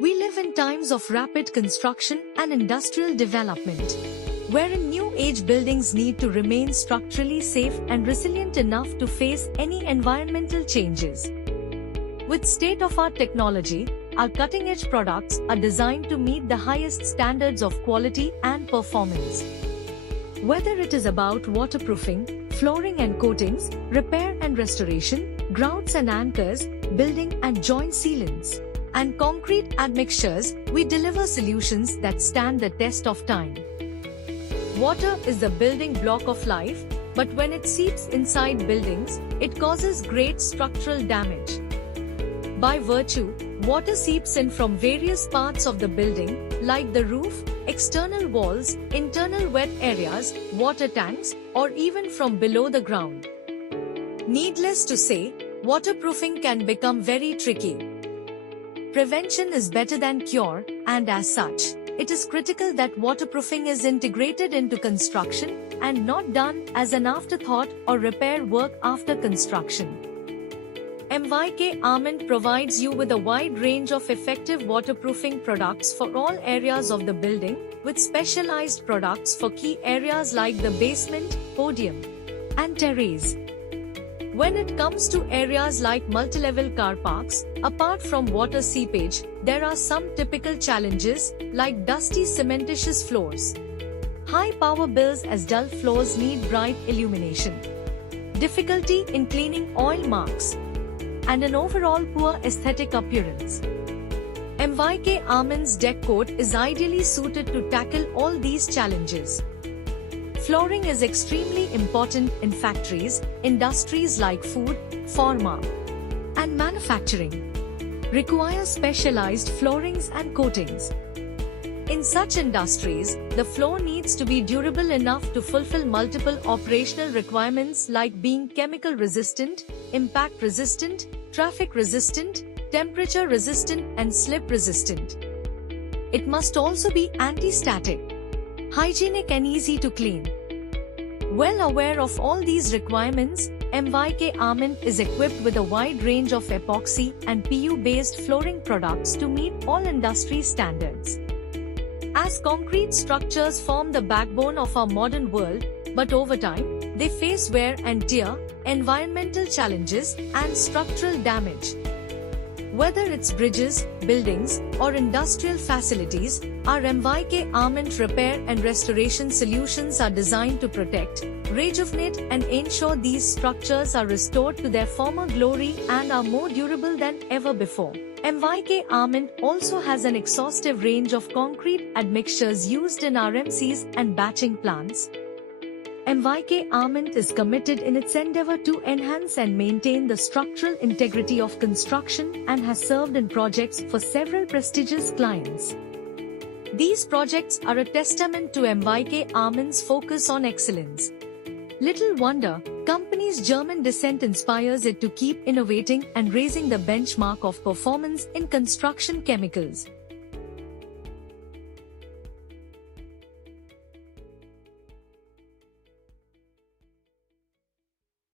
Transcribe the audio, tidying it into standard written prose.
We live in times of rapid construction and industrial development, wherein new age buildings need to remain structurally safe and resilient enough to face any environmental changes. With state-of-art technology, our cutting-edge products are designed to meet the highest standards of quality and performance. Whether it is about waterproofing, flooring and coatings, repair and restoration, grouts and anchors, building and joint sealants, and concrete admixtures, we deliver solutions that stand the test of time. Water is the building block of life, but when it seeps inside buildings, it causes great structural damage. By virtue, water seeps in from various parts of the building, like the roof, external walls, internal wet areas, water tanks, or even from below the ground. Needless to say, waterproofing can become very tricky. Prevention is better than cure, and as such, it is critical that waterproofing is integrated into construction and not done as an afterthought or repair work after construction. MYK Arment provides you with a wide range of effective waterproofing products for all areas of the building, with specialized products for key areas like the basement, podium, and terrace. When it comes to areas like multi-level car parks, apart from water seepage, there are some typical challenges, like dusty cementitious floors, high power bills as dull floors need bright illumination, difficulty in cleaning oil marks, and an overall poor aesthetic appearance. MYK Arment's deck coat is ideally suited to tackle all these challenges. Flooring is extremely important in factories, industries like food, pharma, and manufacturing. Require specialized floorings and coatings. In such industries, the floor needs to be durable enough to fulfill multiple operational requirements like being chemical resistant, impact resistant, traffic resistant, temperature resistant, and slip resistant. It must also be anti-static, hygienic and easy to clean. Well aware of all these requirements, MYK Arment is equipped with a wide range of epoxy and PU-based flooring products to meet all industry standards. As concrete structures form the backbone of our modern world, but over time, they face wear and tear, environmental challenges, and structural damage. Whether it's bridges, buildings, or industrial facilities, our MYK Arment repair and restoration solutions are designed to protect, rejuvenate, and ensure these structures are restored to their former glory and are more durable than ever before. MYK Arment also has an exhaustive range of concrete admixtures used in RMCs and batching plants. MYK Arment is committed in its endeavor to enhance and maintain the structural integrity of construction and has served in projects for several prestigious clients. These projects are a testament to MYK Arment's focus on excellence. Little wonder, company's German descent inspires it to keep innovating and raising the benchmark of performance in construction chemicals.